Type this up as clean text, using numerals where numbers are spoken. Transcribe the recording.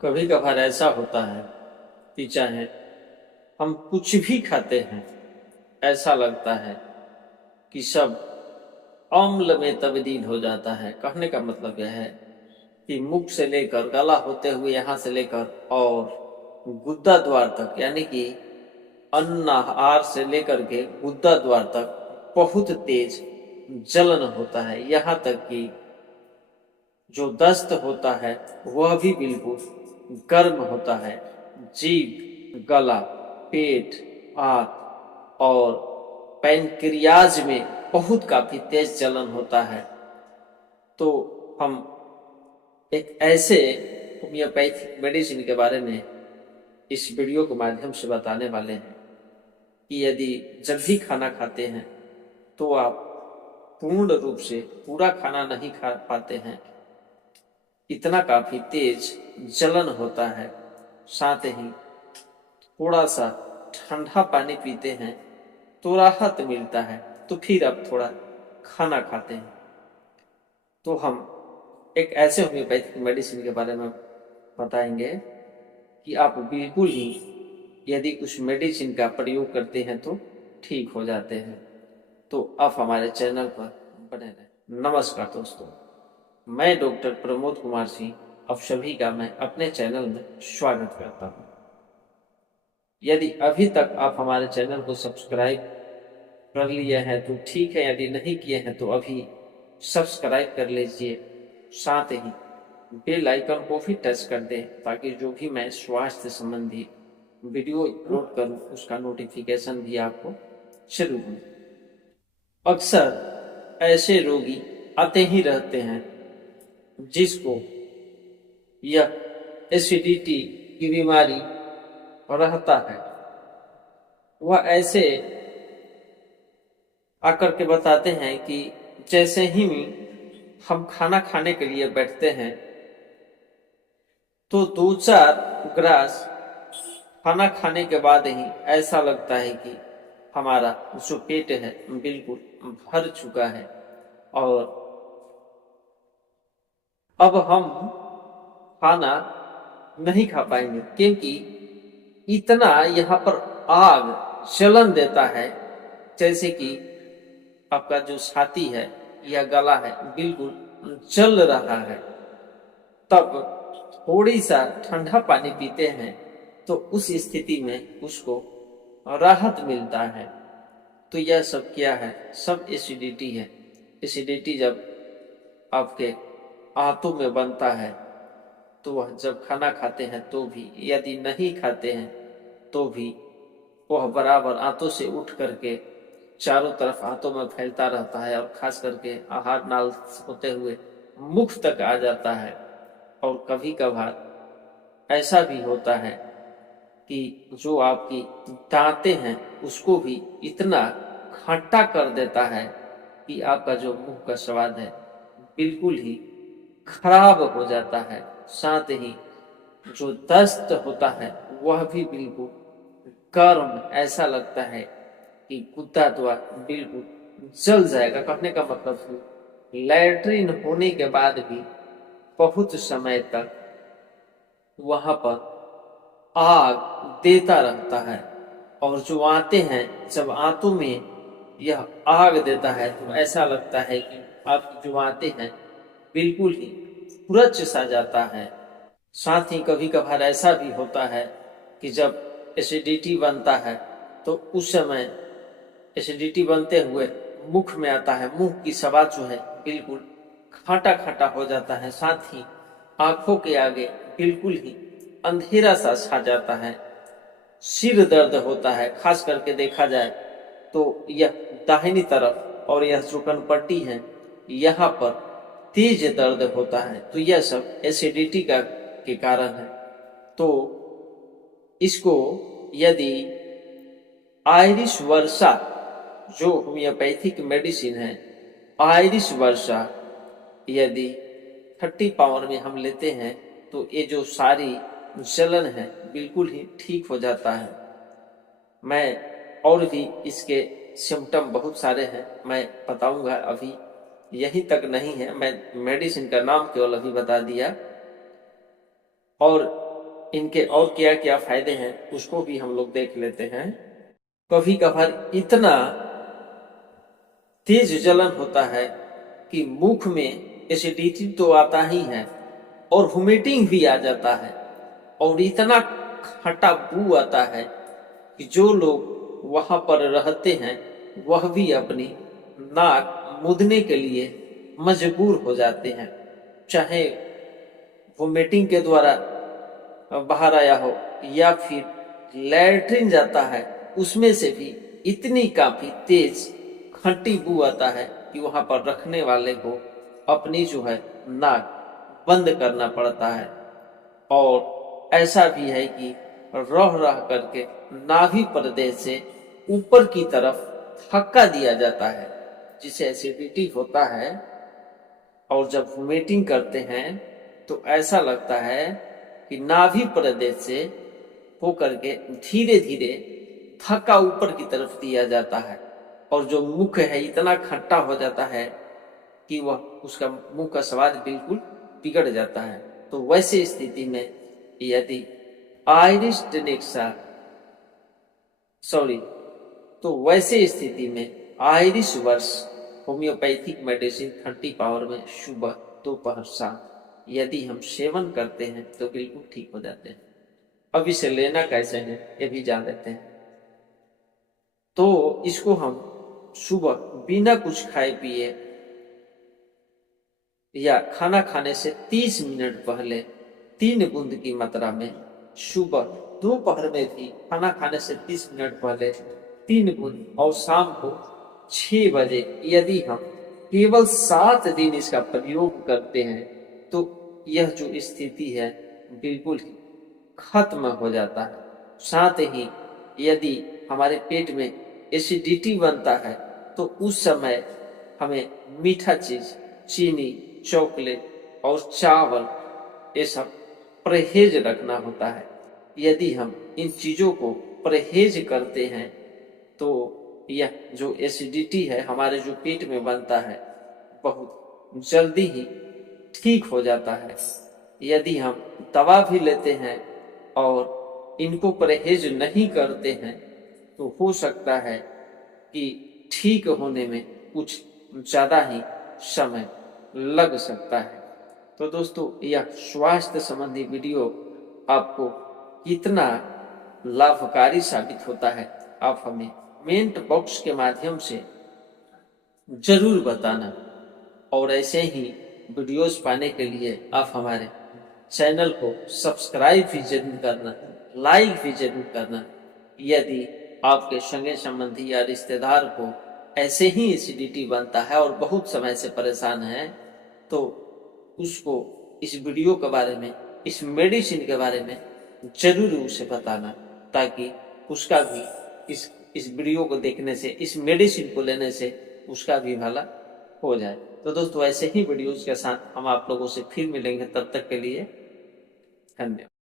कभी कभार ऐसा होता है कि चाहे हम कुछ भी खाते हैं, ऐसा लगता है कि सब अम्ल में तब्दील हो जाता है। कहने का मतलब यह है कि मुख से लेकर गला होते हुए यहाँ से लेकर और गुद्दा द्वार तक, यानी कि अन्नाहार से लेकर के गुद्दा द्वार तक बहुत तेज जलन होता है। यहाँ तक कि जो दस्त होता है वह भी बिल्कुल गर्म होता है। जीभ, गला, पेट, आंत और पैनक्रियाज में बहुत काफी तेज जलन होता है। तो हम एक ऐसे होम्योपैथिक मेडिसिन के बारे में इस वीडियो के माध्यम से बताने वाले हैं कि यदि जब भी खाना खाते हैं तो आप पूर्ण रूप से पूरा खाना नहीं खा पाते हैं, इतना काफी तेज जलन होता है, साथ ही थोड़ा सा ठंडा पानी पीते हैं तो राहत मिलता है, तो फिर अब थोड़ा खाना खाते हैं। तो हम एक ऐसे होम्योपैथिक मेडिसिन के बारे में बताएंगे कि आप बिल्कुल ही यदि उस मेडिसिन का प्रयोग करते हैं तो ठीक हो जाते हैं। तो आप हमारे चैनल पर बने रहें। नमस्कार दोस्तों, मैं डॉक्टर प्रमोद कुमार सिंह आप सभी का मैं अपने चैनल में स्वागत करता हूँ। यदि अभी तक आप हमारे चैनल को सब्सक्राइब कर लिए हैं तो ठीक है, यदि नहीं किए हैं तो अभी सब्सक्राइब कर लीजिए। साथ ही बेल आइकन को भी टच कर दें ताकि जो भी मैं स्वास्थ्य संबंधी वीडियो अपलोड करूं उसका नोटिफिकेशन भी आपको जरूर मिले। अक्सर ऐसे रोगी आते ही रहते हैं जिसको यह एसिडिटी की बीमारी रहता है। वह ऐसे आकर के बताते हैं कि जैसे ही हम खाना खाने के लिए बैठते हैं तो 2-4 ग्रास खाना खाने के बाद ही ऐसा लगता है कि हमारा जो पेट है बिल्कुल भर चुका है और अब हम खाना नहीं खा पाएंगे, क्योंकि इतना यहाँ पर आग जलन देता है जैसे कि आपका जो छाती है या गला है बिल्कुल जल रहा है। तब थोड़ी सा ठंडा पानी पीते हैं तो उस स्थिति में उसको राहत मिलता है। तो यह सब क्या है? सब एसिडिटी है। एसिडिटी जब आपके आंतों में बनता है तो वह जब खाना खाते हैं तो भी, यदि नहीं खाते हैं तो भी वह बराबर आंतों से उठ करके चारों तरफ आंतों में फैलता रहता है और खास करके आहार नाल होते हुए मुख तक आ जाता है। और कभी कभार ऐसा भी होता है कि जो आपकी दांतें हैं उसको भी इतना खट्टा कर देता है कि आपका जो मुंह का स्वाद है बिल्कुल ही खराब हो जाता है। साथ ही जो दस्त होता है वह भी बिल्कुल गर्म, ऐसा लगता है कि कुत्ता द्वार बिल्कुल जल जाएगा। कहने का मतलब लैट्रिन होने के बाद भी बहुत समय तक वहां पर आग देता रहता है। और जो आते हैं, जब आंतों में यह आग देता है तो ऐसा लगता है कि आपकी जो आते हैं बिल्कुल ही पुरच सा जाता है। साथ ही कभी कभार ऐसा भी होता है कि जब एसिडिटी बनता है तो उस समय एसिडिटी बनते हुए मुख में आता है, मुंह की स्वाद जो है बिल्कुल खट्टा खट्टा हो जाता है। साथ ही आंखों के आगे बिल्कुल ही अंधेरा सा छा जाता है। सिर दर्द होता है, खास करके देखा जाए तो यह दाहिनी तरफ और यह जो कनपट्टी है यहाँ पर तेज दर्द होता है। तो यह सब एसिडिटी का के कारण है। तो इसको यदि आयरिश वर्षा जो होम्योपैथिक मेडिसिन है, आयरिश वर्षा यदि 30 पावर में हम लेते हैं तो ये जो सारी जलन है बिल्कुल ही ठीक हो जाता है। मैं और भी इसके सिम्टम बहुत सारे हैं, मैं बताऊंगा, अभी यही तक नहीं है, मैं मेडिसिन का नाम केवल अभी बता दिया। और इनके और क्या क्या फायदे हैं उसको भी हम लोग देख लेते हैं। कभी कभार इतना तेज जलन होता है कि मुख में एसिडिटी तो आता ही है और वोमिटिंग भी आ जाता है और इतना खट्टा बू आता है कि जो लोग वहां पर रहते हैं वह भी अपनी नाक मूंदने के लिए मजबूर हो जाते हैं, चाहे वोमिटिंग के द्वारा बाहर आया हो या फिर लैट्रिन जाता है उसमें से भी इतनी काफी तेज खट्टी बू आता है कि वहां पर रखने वाले को अपनी जो है नाक बंद करना पड़ता है। और ऐसा भी है कि रह रह करके नाभि प्रदेश से ऊपर की तरफ धक्का दिया जाता है जिसे एसिडिटी होता है। और जब वोमिटिंग करते हैं तो ऐसा लगता है कि नाभि प्रदेश से होकर के धीरे धीरे धक्का ऊपर की तरफ दिया जाता है और जो मुख है इतना खट्टा हो जाता है कि वह उसका मुंह का स्वाद बिल्कुल बिगड़ जाता है। तो वैसे स्थिति में यदि आयरिश टेनेक्सा सॉरी तो वैसे स्थिति में आयरिश वर्ष होम्योपैथिक मेडिसिन 30 पावर में सुबह दोपहर शाम यदि हम सेवन करते हैं तो बिल्कुल ठीक हो जाते हैं। अब इसे लेना कैसे है ये भी जान लेते हैं। तो इसको हम सुबह बिना कुछ खाए पिए या खाना खाने से 30 मिनट पहले 3 बूंद की मात्रा में, सुबह दोपहर में भी खाना खाने से 30 मिनट पहले 3 बूंद और शाम को 6 बजे यदि हम केवल 7 दिन इसका प्रयोग करते हैं तो यह जो स्थिति है बिल्कुल ही खत्म हो जाता है। साथ ही यदि हमारे पेट में एसिडिटी बनता है तो उस समय हमें मीठा चीज, चीनी, चॉकलेट और चावल ये सब परहेज रखना होता है। यदि हम इन चीजों को परहेज करते हैं तो यह जो एसिडिटी है हमारे जो पेट में बनता है बहुत जल्दी ही ठीक हो जाता है। यदि हम दवा भी लेते हैं और इनको परहेज नहीं करते हैं तो हो सकता है कि ठीक होने में कुछ ज्यादा ही समय लग सकता है। तो दोस्तों यह स्वास्थ्य संबंधी वीडियो आपको कितना लाभकारी साबित होता है आप हमें कमेंट बॉक्स के माध्यम से जरूर बताना। और ऐसे ही वीडियोस पाने के लिए आप हमारे चैनल को सब्सक्राइब भी जरूर करना, लाइक भी जरूर करना। यदि आपके संगे संबंधी या रिश्तेदार को ऐसे ही एसिडिटी बनता है और बहुत समय से परेशान है तो उसको इस वीडियो के बारे में, इस मेडिसिन के बारे में जरूर उसे बताना ताकि उसका भी इस वीडियो को देखने से, इस मेडिसिन को लेने से उसका भी भला हो जाए। तो दोस्तों ऐसे ही वीडियोस के साथ हम आप लोगों से फिर मिलेंगे, तब तक के लिए धन्यवाद।